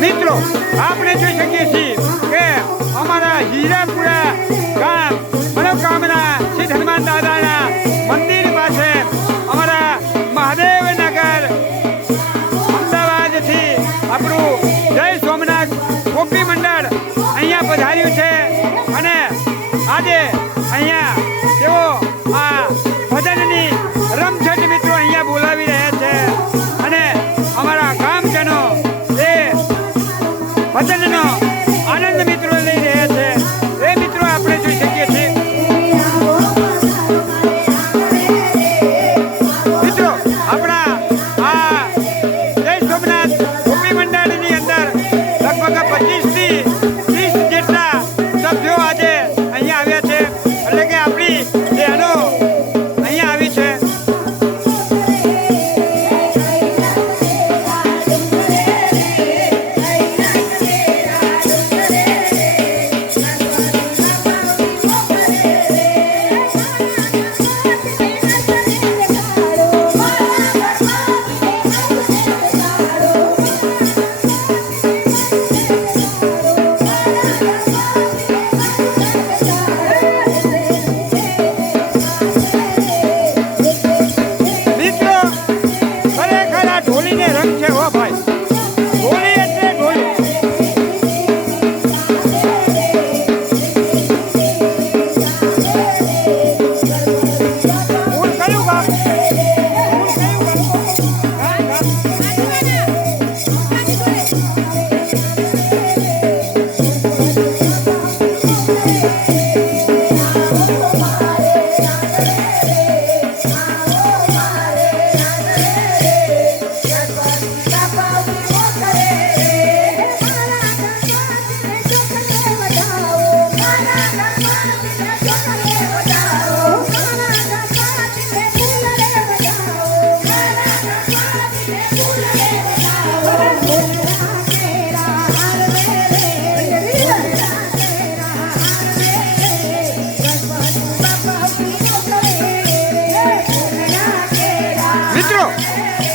મિત્રો આપણે જોઈ શકીએ છીએ કે અમારા હીરાપુરા ગામ મનોકામના સિદ્ધ હનુમાન દાદાના મંદિર પાસે અમારા મહાદેવનગર અમદાવાદથી આપણું જય સોમનાથ ગોપી મંડળ અહીંયા પધાર્યું છે અને આજે અહીંયા તેઓ આ ભજનની રમઝટ મિત્રો અહીંયા બોલાવી રહ્યા છે અને અમારા ગામજનો એ ભજનનો આનંદ મિત્રો લઈ રહ્યા છે એ મિત્રો આપણે જોઈ શકીએ છીએ મિત્રો આપણા આ જય સોમનાથ ગોપી મંડળની અંદર લગભગ 25 થી 30 જેટલા સભ્યો આજે અહીંયા આવ્યા છે એટલે કે આપણી બહેનો અહીંયા આવી છે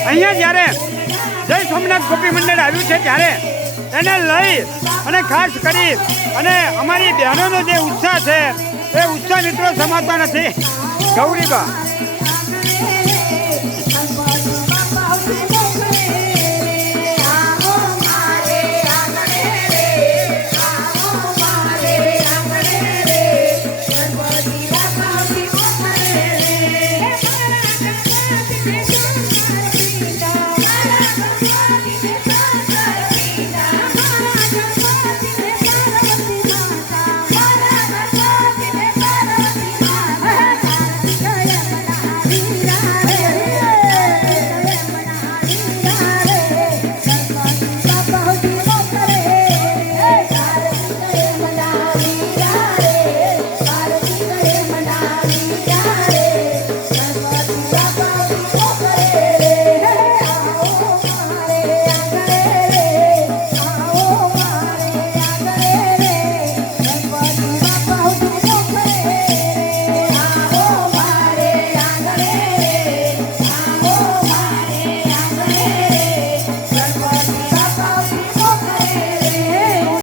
અહીંયા જ્યારે જય સોમનાથ ગોપી મંડળ આવ્યું છે ત્યારે એને લઈ અને ખાસ કરી અને અમારી બહેનોનો જે ઉત્સાહ છે એ ઉત્સાહ મિત્રો સમાતો નથી ગૌરીબા